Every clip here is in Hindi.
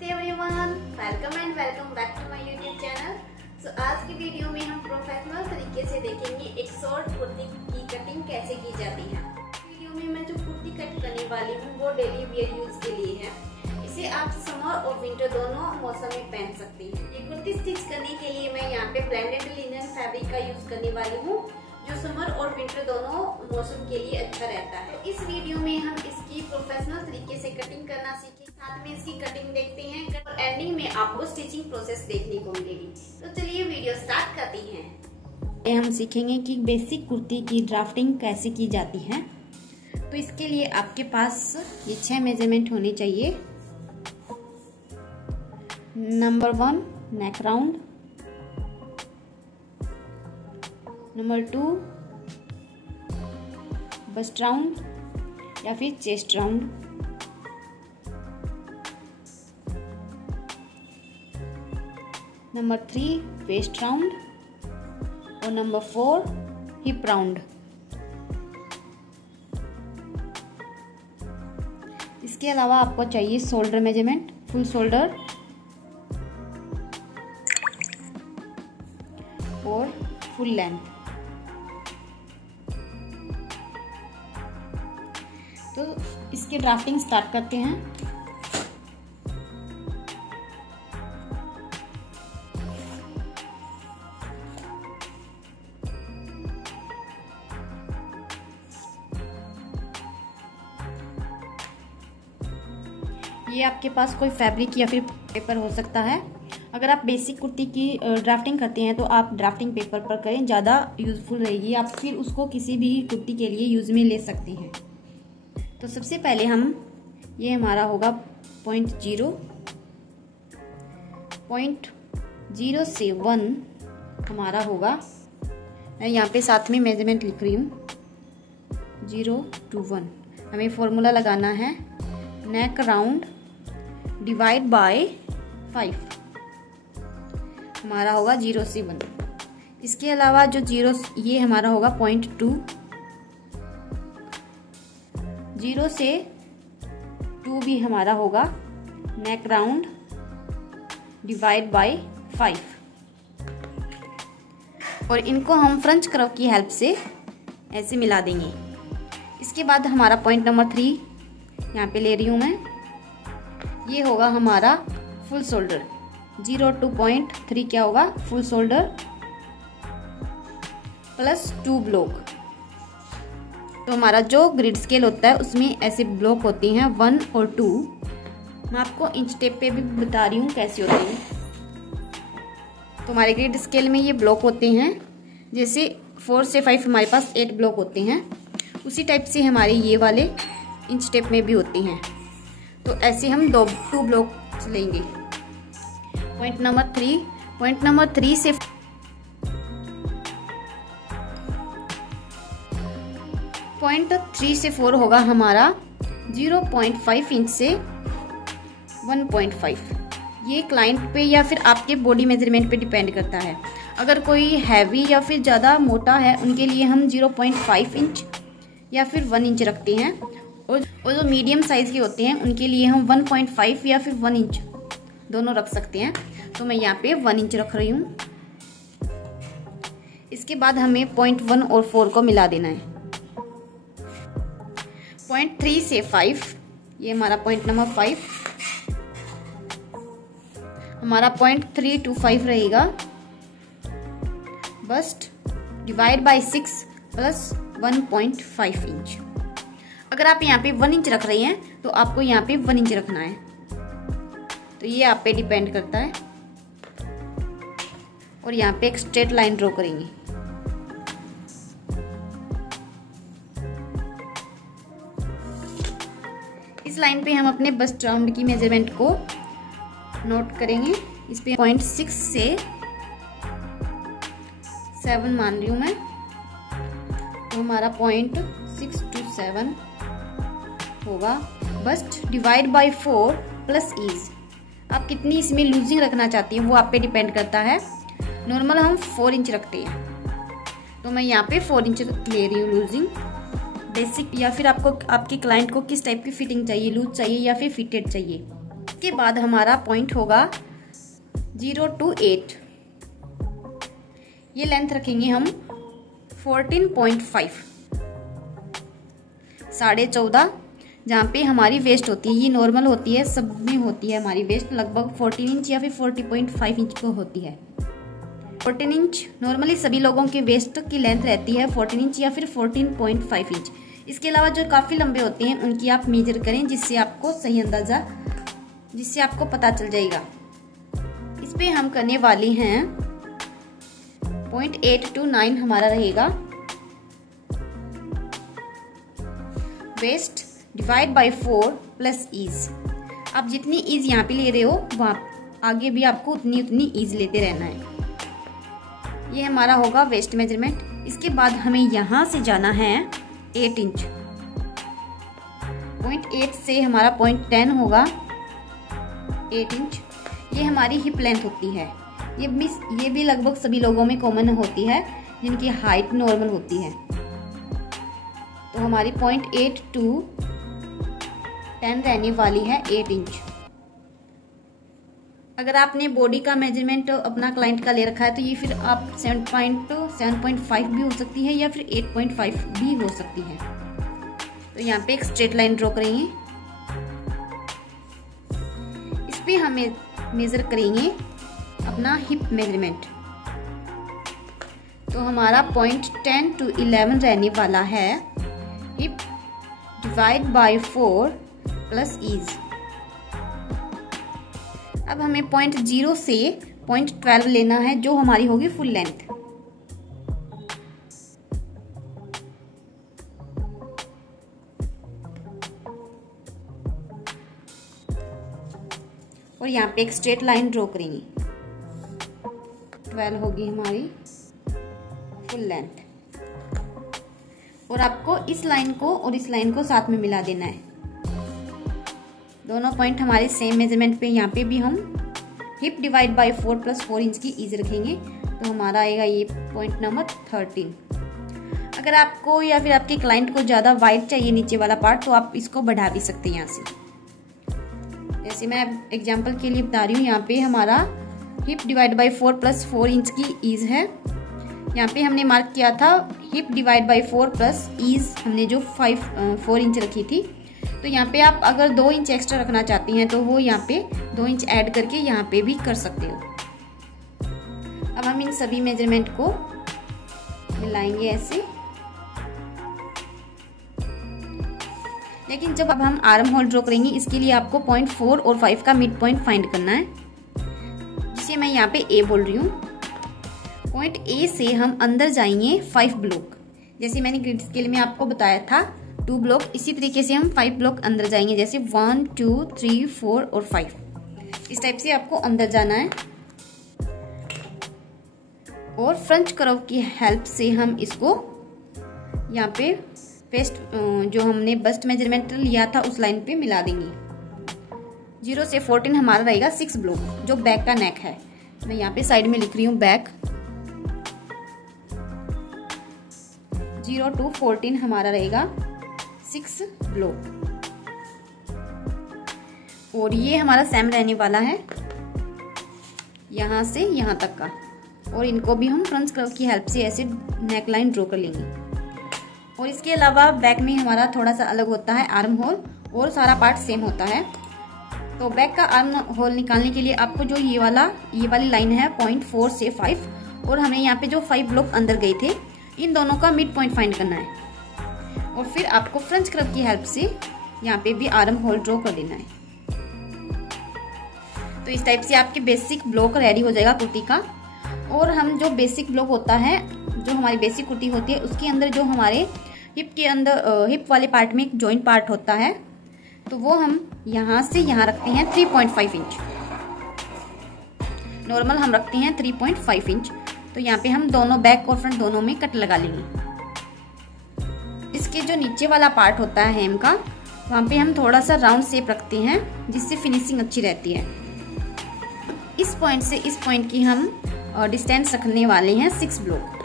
नमस्ते everyone, welcome back to my YouTube channel. So आज की वीडियो में हम प्रोफेशनल तरीके से देखेंगे एक शॉर्ट कुर्ती की कटिंग कैसे की जाती है। वीडियो में मैं जो कुर्ती कट करने वाली हूँ वो डेली वेयर यूज के लिए है। इसे आप समर और विंटर दोनों मौसम में पहन सकते हैं। ये कुर्ती स्टिच करने के लिए मैं यहाँ पे ब्लेंडेड लिनन फैब्रिक का यूज करने वाली हूँ, जो समर और विंटर दोनों मौसम के लिए अच्छा रहता है। तो इस वीडियो में हम इसकी प्रोफेशनल तरीके से कटिंग करना सीखें, साथ में इसकी कटिंग देखते हैं और एंडिंग में आपको स्टिचिंग प्रोसेस देखने को मिलेगी। तो चलिए वीडियो स्टार्ट करते हैं। हम सीखेंगे कि बेसिक कुर्ती की ड्राफ्टिंग कैसे की जाती है। तो इसके लिए आपके पास ये 6 मेजरमेंट होने चाहिए। Number 1 neck round, number 2 bust round या फिर chest round, number 3 waist round और नंबर 4 हिप राउंड। इसके अलावा आपको चाहिए शोल्डर मेजरमेंट, फुल शोल्डर और फुल लेंथ। तो इसके ड्राफ्टिंग स्टार्ट करते हैं। ये आपके पास कोई फैब्रिक या फिर पेपर हो सकता है। अगर आप बेसिक कुर्ती की ड्राफ्टिंग करते हैं तो आप ड्राफ्टिंग पेपर पर करें, ज़्यादा यूजफुल रहेगी। आप फिर उसको किसी भी कुर्ती के लिए यूज में ले सकते हैं। तो सबसे पहले ये हमारा होगा पॉइंट 0 से 1 हमारा होगा। मैं यहाँ पे साथ में मेजरमेंट लिख रही हूँ, 0 to 1। हमें फॉर्मूला लगाना है नेक राउंड डिवाइड बाय 5, हमारा होगा 0 से 1। इसके अलावा जो 0 ये हमारा होगा पॉइंट 2, 0 से 2 भी हमारा होगा नेक राउंड डिवाइड बाय 5। और इनको हम फ्रंच कर्व की हेल्प से ऐसे मिला देंगे। इसके बाद हमारा पॉइंट नंबर 3 यहाँ पे ले रही हूँ मैं, ये होगा हमारा फुल शोल्डर। 0 to पॉइंट 3 क्या होगा, फुल शोल्डर प्लस 2 ब्लॉक। तो हमारा जो ग्रिड स्केल होता है उसमें ऐसे ब्लॉक होती हैं 1 और 2। मैं आपको इंच टेप पे भी बता रही हूँ कैसे होते हैं। तो हमारे ग्रिड स्केल में ये ब्लॉक होते हैं, जैसे 4 से 5 हमारे पास 8 ब्लॉक होते हैं, उसी टाइप से हमारे ये वाले इंच टेप में भी होती हैं। तो ऐसे हम 2 ब्लॉक लेंगे। पॉइंट नंबर 3 से पॉइंट 3 से 4 होगा हमारा 0.5 इंच से 1.5। ये क्लाइंट पे या फिर आपके बॉडी मेजरमेंट पे डिपेंड करता है। अगर कोई हैवी या फिर ज़्यादा मोटा है उनके लिए हम 0.5 इंच या फिर 1 इंच रखते हैं, और जो मीडियम साइज के होते हैं उनके लिए हम 1.5 या फिर 1 इंच दोनों रख सकते हैं। तो मैं यहाँ पे 1 इंच रख रही हूँ। इसके बाद हमें पॉइंट 1 और 4 को मिला देना है। पॉइंट 3 से 5, ये हमारा पॉइंट नंबर 5, हमारा पॉइंट 3 to 5 रहेगा bust divide by 6 plus 1.5 inch. अगर आप यहाँ पे 1 इंच रख रही हैं तो आपको यहाँ पे 1 इंच रखना है। तो ये आप पे डिपेंड करता है। और यहाँ पे एक स्ट्रेट लाइन ड्रॉ करेंगे। इस लाइन पे हम अपने बस्ट राउंड की मेजरमेंट को नोट करेंगे। इस पे पॉइंट 6 से 7 मान रही हूँ मैं। तो हमारा पॉइंट 6 to 7 होगा bust divide by 4 plus ease. आप कितनी इसमें लूजिंग रखना चाहती हैं वो आप पे डिपेंड करता है। नॉर्मल हम 4 इंच रखते हैं, तो मैं यहाँ पे 4 इंच ले रही हूँ लूजिंग। बेसिक या फिर आपको आपके क्लाइंट को किस टाइप की फिटिंग चाहिए, लूज चाहिए या फिर फिटेड चाहिए, इसके बाद हमारा पॉइंट होगा 0 to 8। ये लेंथ रखेंगे हम 14.5, 14.5, जहाँ पे हमारी वेस्ट होती है। ये नॉर्मल होती है, सब में होती है हमारी वेस्ट लगभग 14 इंच या फिर 40.5 इंच को होती है। 14 इंच नॉर्मली सभी लोगों के वेस्ट की लेंथ रहती है 14 इंच या फिर 14.5 इंच। इसके अलावा जो काफ़ी लंबे होते हैं उनकी आप मेजर करें, जिससे आपको सही अंदाज़ा, जिससे आपको पता चल जाएगा। इस पे हम करने वाली हैं 0.8 to 9 हमारा रहेगा waist divide by 4 plus ease. आप जितनी ईज यहाँ पे ले रहे हो वहाँ आगे भी आपको उतनी ईज लेते रहना है। ये हमारा होगा वेस्ट मेजरमेंट। इसके बाद हमें यहाँ से जाना है 8 इंच। 0.8 से हमारा 0.10 होगा 8 इंच। ये हमारी हिप लेंथ होती है। ये भी लगभग सभी लोगों में कॉमन होती है जिनकी हाइट नॉर्मल होती है। तो हमारी 0.8 to 10 रहने वाली है 8 इंच। अगर आपने बॉडी का मेजरमेंट अपना क्लाइंट का ले रखा है तो ये फिर आप 7.5 भी हो सकती है या फिर 8.5 भी हो सकती है। तो यहाँ पे एक स्ट्रेट लाइन ड्रॉ करेंगे। इस पे हमें मेजर करेंगे अपना हिप मेजरमेंट। तो हमारा 0.10 to 11 रहने वाला है hip divide by 4 plus ease. अब हमें 0.0 से 0.12 लेना है जो हमारी होगी फुल लेंथ। और यहाँ पे एक स्ट्रेट लाइन ड्रॉ करेंगे। 12 होगी हमारी फुल लेंथ। और आपको इस लाइन को और इस लाइन को साथ में मिला देना है। दोनों पॉइंट हमारे सेम मेजरमेंट पे। यहाँ पे भी हम hip divide by 4 plus 4 inch की ईज रखेंगे। तो हमारा आएगा ये पॉइंट नंबर 13। अगर आपको या फिर आपके क्लाइंट को ज़्यादा वाइड चाहिए नीचे वाला पार्ट तो आप इसको बढ़ा भी सकते हैं यहाँ से। जैसे मैं एग्जाम्पल के लिए बता रही हूँ, यहाँ पे हमारा hip divide by 4 plus 4 inch की ईज है। यहाँ पे हमने मार्क किया था hip divide by 4 plus ease, हमने जो 4 इंच रखी थी। तो यहाँ पे आप अगर 2 इंच एक्स्ट्रा रखना चाहती हैं तो वो यहाँ पे 2 इंच ऐड करके यहाँ पे भी कर सकते हो। अब हम इन सभी मेजरमेंट को मिलाएंगे ऐसे। लेकिन जब अब हम आर्म होल ड्रॉ करेंगे इसके लिए आपको 0.4 और 5 का मिड पॉइंट फाइंड करना है, जिसे मैं यहाँ पे ए बोल रही हूँ। पॉइंट ए से हम अंदर जाएंगे 5 ब्लॉक। जैसे मैंने ग्रिड स्केल में आपको बताया था 2 ब्लॉक, इसी तरीके से हम 5 ब्लॉक अंदर जाएंगे। जैसे 1 2 3 4 और 5, इस टाइप से आपको अंदर जाना है। और फ्रंट कर्व की हेल्प से हम इसको यहाँ पे वेस्ट जो हमने बस्ट मेजरमेंट लिया था उस लाइन पे मिला देंगे। 0 से 14 हमारा रहेगा 6 ब्लॉक, जो बैक का नेक है। मैं यहाँ पे साइड में लिख रही हूँ बैक। 0 to 14 हमारा रहेगा 6 ब्लॉक। और ये हमारा सेम रहने वाला है यहाँ से यहाँ तक का। और इनको भी हम फ्रंट कर्व की हेल्प से ऐसे नेक लाइन ड्रॉ कर लेंगे। और इसके अलावा बैक में हमारा थोड़ा सा अलग होता है आर्म होल, और सारा पार्ट सेम होता है। तो बैक का आर्म होल निकालने के लिए आपको जो ये वाली लाइन है 0.4 से 5, और हमें यहाँ पे जो 5 ब्लॉक अंदर गए थे इन दोनों का मिड पॉइंट फाइंड करना है। और फिर आपको फ्रंट कर्व की हेल्प से यहाँ पे भी आर्म होल ड्रॉ कर लेना है। तो इस टाइप से आपके बेसिक ब्लॉक रेडी हो जाएगा कुर्ती का। और हम जो बेसिक ब्लॉक होता है, जो हमारी बेसिक कुर्ती होती है, उसके अंदर जो हमारे हिप के अंदर हिप वाले पार्ट में एक जॉइंट पार्ट होता है, तो वो हम यहाँ से यहाँ रखते हैं 3.5 इंच। नॉर्मल हम रखते हैं 3.5 इंच। तो यहाँ पे हम दोनों बैक और फ्रंट दोनों में कट लगा लेंगे। इसके जो नीचे वाला पार्ट होता है हेम का, वहाँ पे हम थोड़ा सा राउंड शेप रखते हैं जिससे फिनिशिंग अच्छी रहती है। इस पॉइंट से इस पॉइंट की हम डिस्टेंस रखने वाले हैं 6 ब्लॉक।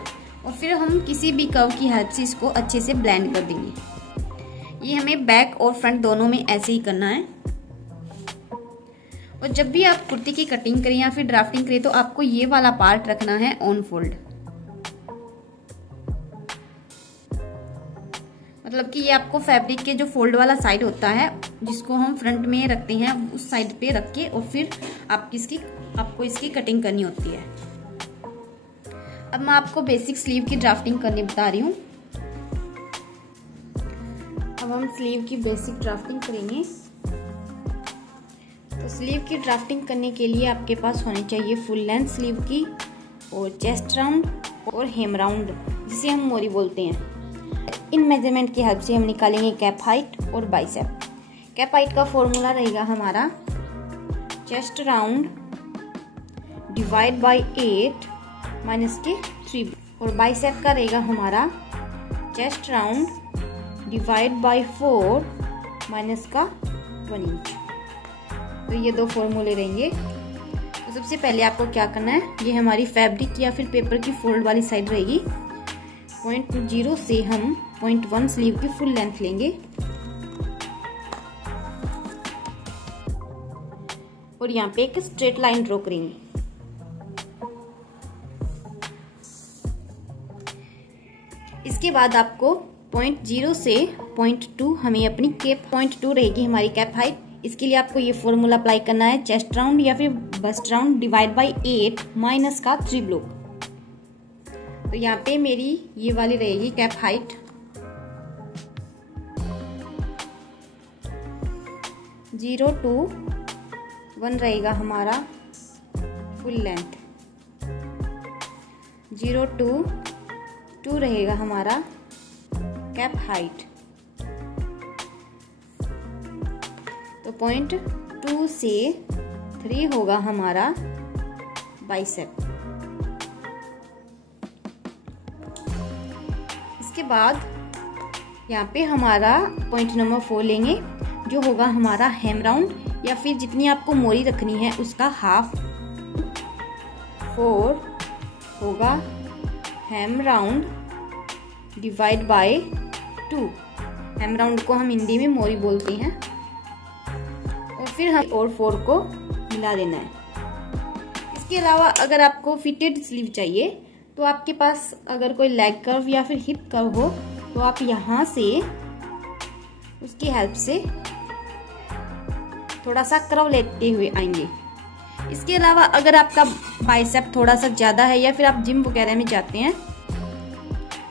और फिर हम किसी भी कर्व की हेल्प से इसको अच्छे से ब्लेंड कर देंगे। ये हमें बैक और फ्रंट दोनों में ऐसे ही करना है। और जब भी आप कुर्ती की कटिंग करें या फिर ड्राफ्टिंग करें तो आपको ये वाला पार्ट रखना है ऑन फोल्ड। मतलब कि ये आपको फैब्रिक के जो फोल्ड वाला साइड होता है जिसको हम फ्रंट में रखते हैं उस साइड पे रख के और फिर आपको इसकी कटिंग करनी होती है। अब मैं आपको बेसिक स्लीव की ड्राफ्टिंग करनी बता रही हूँ। अब हम स्लीव की बेसिक ड्राफ्टिंग करेंगे। तो स्लीव की ड्राफ्टिंग करने के लिए आपके पास होनी चाहिए फुल लेंथ स्लीव की और चेस्ट राउंड और हेम राउंड जिसे हम मोरी बोलते हैं। इन मेजरमेंट की हेल्प से हम निकालेंगे कैप हाइट और बाइसेप। कैप हाइट का फॉर्मूला रहेगा हमारा chest round divide by 8 minus के 3 और बाइसेप का रहेगा हमारा chest round divide by 4 minus का 1 इंच। तो ये दो फॉर्मूले रहेंगे। तो सबसे पहले आपको क्या करना है, ये हमारी फैब्रिक या फिर पेपर की फोल्ड वाली साइड रहेगी। 0.0 से हम 0.1 स्लीव की फुल लेंथ लेंगे और यहाँ पे एक स्ट्रेट लाइन ड्रॉ करेंगे। इसके बाद आपको 0.0 से 0.2 हमें अपनी कैप 0.2 रहेगी हमारी कैप हाइट। इसके लिए आपको ये फॉर्मूला अप्लाई करना है चेस्ट राउंड या फिर bust round divide by 8 minus का 3 ब्लॉक। तो यहाँ पे मेरी ये वाली रहेगी कैप हाइट 0 to 1 रहेगा हमारा फुल लेंथ, 0 to 2 रहेगा हमारा कैप हाइट। तो 0.2 से 3 होगा हमारा बाइसेप। इसके बाद यहाँ पे हमारा पॉइंट नंबर 4 लेंगे जो होगा हमारा हेम राउंड या फिर जितनी आपको मोरी रखनी है उसका हाफ 4 होगा hem round divide by 2। Hem round को हम हिंदी में मोरी बोलते हैं। और फिर हम और 4 को मिला देना है। इसके अलावा अगर आपको फिटेड स्लीव चाहिए तो आपके पास अगर कोई लेग कर्व या फिर हिप कर्व हो तो आप यहाँ से उसकी हेल्प से थोड़ा सा कर्व लेते हुए आएंगे। इसके अलावा अगर आपका बाइसेप थोड़ा सा ज़्यादा है या फिर आप जिम वगैरह में जाते हैं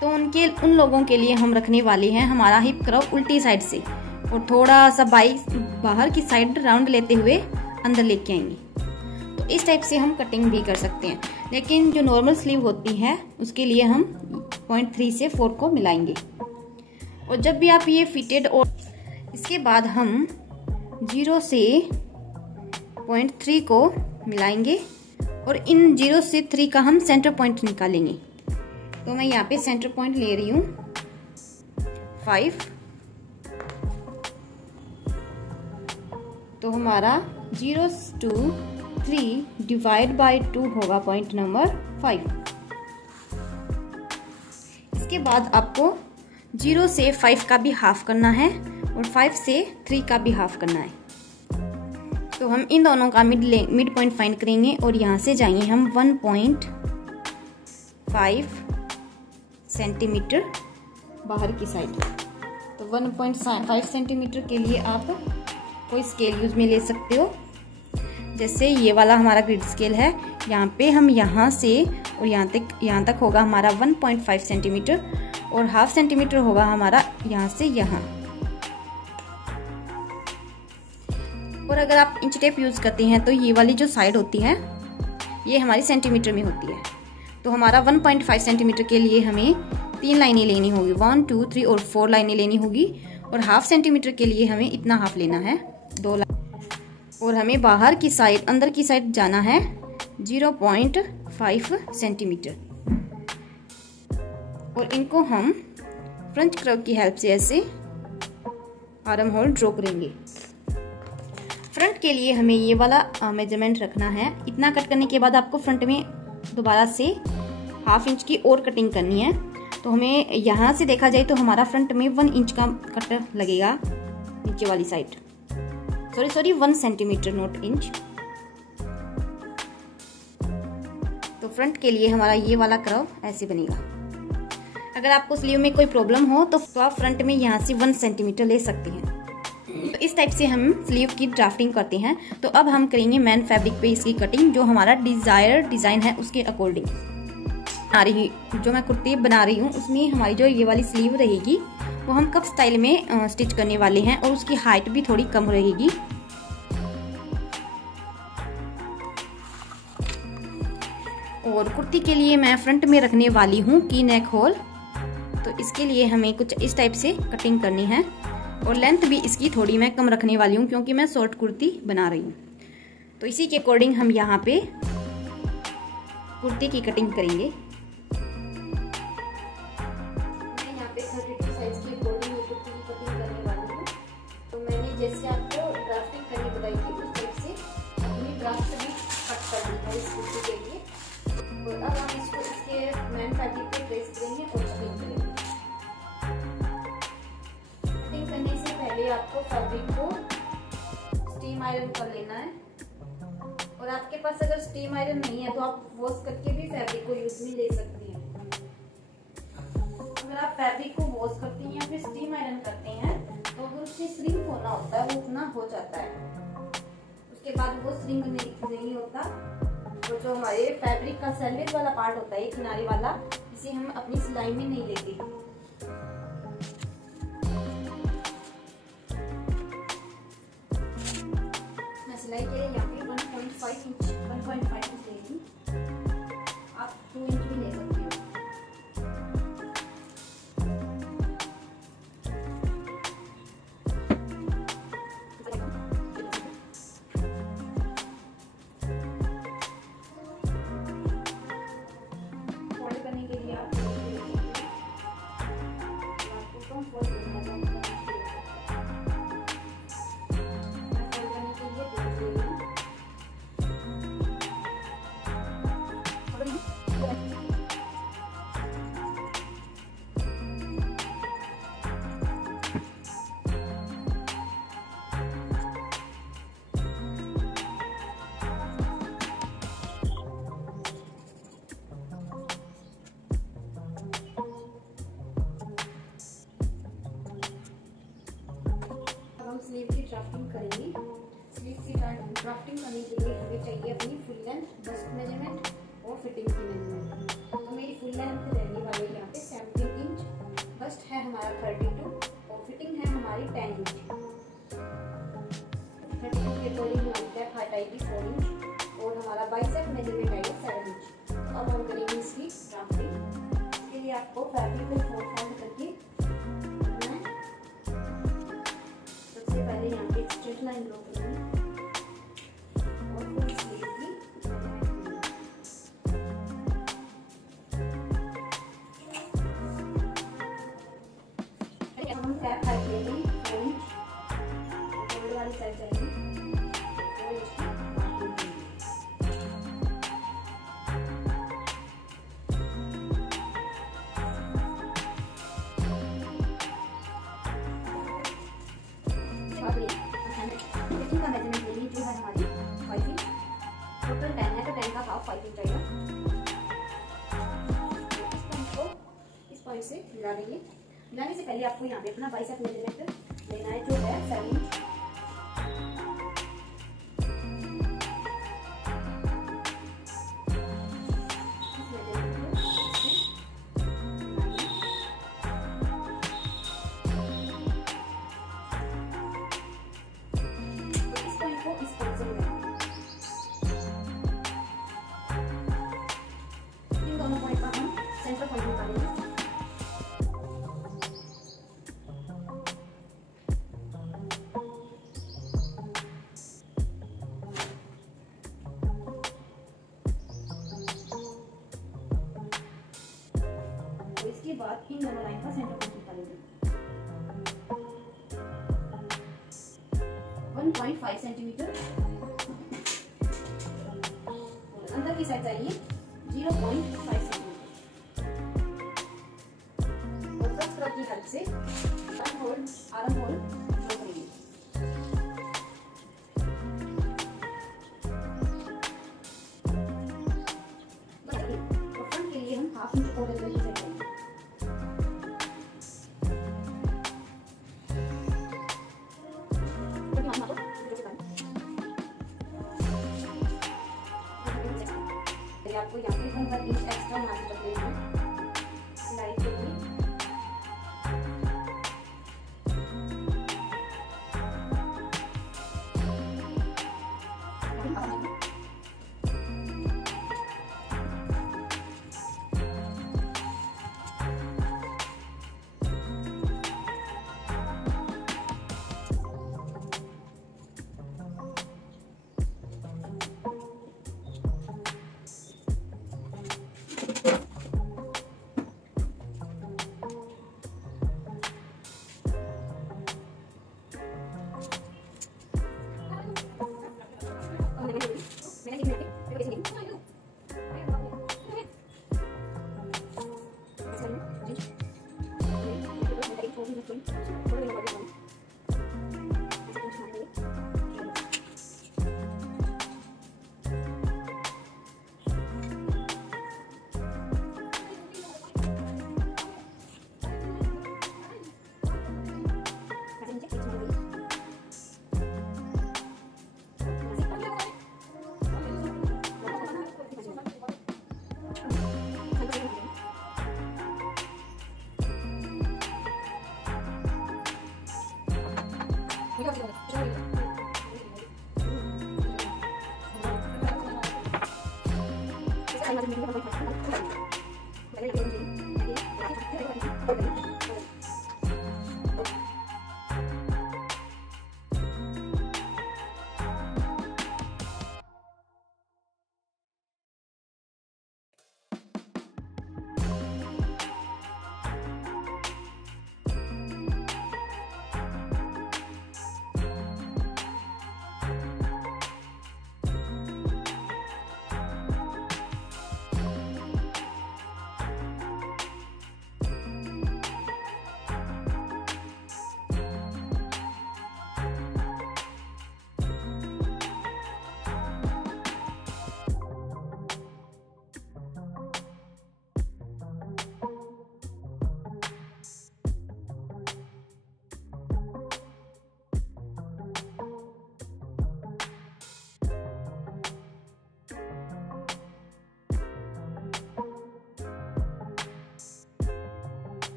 तो उन लोगों के लिए हम रखने वाले हैं हमारा हिप कर्व उल्टी साइड से और थोड़ा सा बाहर की साइड राउंड लेते हुए अंदर लेके आएंगे। तो इस टाइप से हम कटिंग भी कर सकते हैं, लेकिन जो नॉर्मल स्लीव होती है उसके लिए हम 0.3 से 4 को मिलाएंगे। और जब भी आप ये फिटेड और इसके बाद हम 0 से 0.3 को मिलाएंगे और इन 0 से 3 का हम सेंटर पॉइंट निकालेंगे। तो मैं यहाँ पे सेंटर पॉइंट ले रही हूँ 5। तो हमारा 0 to 3 डिवाइड बाय 2 होगा पॉइंट नंबर 5। इसके बाद आपको 0 से 5 का भी हाफ करना है और 5 से 3 का भी हाफ करना है। तो हम इन दोनों का मिड पॉइंट फाइंड करेंगे और यहाँ से जाएंगे हम 1.5 सेंटीमीटर बाहर की साइड। तो 1.5 सेंटीमीटर के लिए आप कोई स्केल यूज में ले सकते हो। जैसे ये वाला हमारा ग्रिड स्केल है, यहाँ पे हम यहाँ से और यहाँ तक होगा हमारा 1.5 सेंटीमीटर और हाफ सेंटीमीटर होगा हमारा यहाँ से यहाँ। और अगर आप इंच टेप यूज करते हैं तो ये वाली जो साइड होती है ये हमारी सेंटीमीटर में होती है। तो हमारा 1.5 सेंटीमीटर के लिए हमें 3 लाइनें लेनी होगी, 1 2 3 और 4 लाइनें लेनी होगी। और हाफ सेंटीमीटर के लिए हमें इतना हाफ लेना है, 2 लाइन। और हमें बाहर की साइड अंदर की साइड जाना है 0.5 सेंटीमीटर। और इनको हम फ्रंट कर्व की हेल्प से ऐसे आर्म होल ड्रॉ करेंगे। फ्रंट के लिए हमें ये वाला मेजरमेंट रखना है। इतना कट करने के बाद आपको फ्रंट में दोबारा से ½ इंच की और कटिंग करनी है। तो हमें यहाँ से देखा जाए तो हमारा फ्रंट में 1 इंच का कट लगेगा नीचे वाली side. Sorry 1 centimetre not inch. तो फ्रंट के लिए हमारा ये वाला कर्व ऐसे बनेगा। अगर आपको स्लीव में कोई प्रॉब्लम हो तो आप फ्रंट में यहाँ से 1 सेंटीमीटर ले सकते हैं। तो इस टाइप से हम स्लीव की ड्राफ्टिंग करते हैं। तो अब हम करेंगे मेन फैब्रिक पे इसकी कटिंग, जो हमारा डिजायर्ड डिजाइन है उसके अकॉर्डिंग। जो मैं कुर्ती बना रही हूँ उसमें हमारी जो ये वाली स्लीव रहेगी वो हम कप स्टाइल में स्टिच करने वाले हैं और उसकी हाइट भी थोड़ी कम रहेगी। और कुर्ती के लिए मैं फ्रंट में रखने वाली हूँ की नेक होल। तो इसके लिए हमें कुछ इस टाइप से कटिंग करनी है और लेंथ भी इसकी थोड़ी मैं कम रखने वाली हूँ क्योंकि मैं शॉर्ट कुर्ती बना रही हूँ। तो इसी के अकॉर्डिंग हम यहाँ पे कुर्ती की कटिंग करेंगे। मैं यहाँ पे 32 साइज की कुर्ती की कटिंग करने वाली हूँ। तो मैंने जैसे आपको ड्राफ्टिंग करनी बताई थी उस टाइप से अपनी ड्राफ्ट भी कट कर दी है इस कुर्ती के लिए। और अब हम इसको इसके मेन फैब्रिक पे प्रेस करेंगे और कटिंग करेंगे। कटिंग करने से पहले आपको फैब्रिक को स्टीम आयरन कर लेना है। और आपके पास अगर स्टीम आयरन नहीं है तो आप वॉश करके भी फैब्रिक को यूज में ले सकती हैं। अगर आप फैब्रिक को वॉश करती हैं या फिर स्टीम आयरन करते हैं तो अगर उससे श्रिंक होना होता है वो उतना हो जाता है, उसके बाद वो श्रिंक नहीं होता। तो जो हमारे फैब्रिक का सैलवेज वाला पार्ट होता है किनारे वाला, इसे हम अपनी सिलाई में नहीं लेते। मैं सिलाई के लिए यहाँ पे 1.5 इंच ले रही, आप 2 इंच भी ले सकते हो। फोल्ड करने के लिए आप आपको कम फोल्ड करना है। स्लीव की ड्राफ्टिंग करेंगे। स्लीव की ड्राफ्टिंग करने के लिए हमें चाहिए अपनी फुल लेंथ, बस्ट मेजरमेंट और फिटिंग की मेजरमेंट। तो मेरी फुल लेंथ रहने वाली है यहाँ पे 17 इंच, बस्ट है हमारा 32 और फिटिंग है हमारी 10 इंच। 32 के अकॉर्डिंग हमारी कैप हाइट आएगी 4 इंच और हमारा बाइसेप मेजरमेंट आएगा 7 इंच। तो अब हम करेंगे इसकी ड्राफ्टिंग। इसके लिए आपको फैब्रिक को फोल्ड करके पहले यहाँ पे स्ट्रेट लाइन ड्रॉ करेंगे और फुल स्लीव की हम कैप हाइट ले लेंगे 4 इंच, फोल्ड वाली साइड जाएगी 4 इंच की। फिटिंग का मेजरमेंट ले लीजिए, जो है हमारी 5 इंच, टोटल 10 है तो 10 का हाफ 5 इंच आएगा। इसको इस पॉइंट से मिला देंगे। मिलाने से पहले आपको यहाँ पे अपना बाइसेप मेजरमेंट लेना है जो है 7 इंच। दोनों पॉइंट का हम सेंटर पॉइंट निकालेंगे। तो इसके बाद इन दोनों लाइन का सेंटर पॉइंट निकालेंगे। 1.5 सेंटीमीटर और अंदर की साइड चाहिए 0.5 सेंटीमीटर और फर्स्ट क्रॉप की हेल्प से आर्म होल ड्रॉ करेंगे। आपको यहाँ पे 1 इंच एक्स्ट्रा मार्जिन रख लेना है सिलाई के लिए।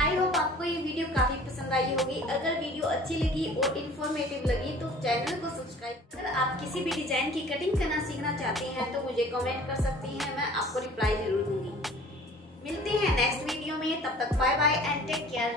आई होप आपको ये वीडियो काफी पसंद आई होगी। अगर वीडियो अच्छी लगी और इन्फॉर्मेटिव लगी तो चैनल को सब्सक्राइब। अगर आप किसी भी डिजाइन की कटिंग करना सीखना चाहते हैं तो मुझे कमेंट कर सकती हैं, मैं आपको रिप्लाई जरूर दूंगी। मिलते हैं नेक्स्ट वीडियो में, तब तक bye bye and take care.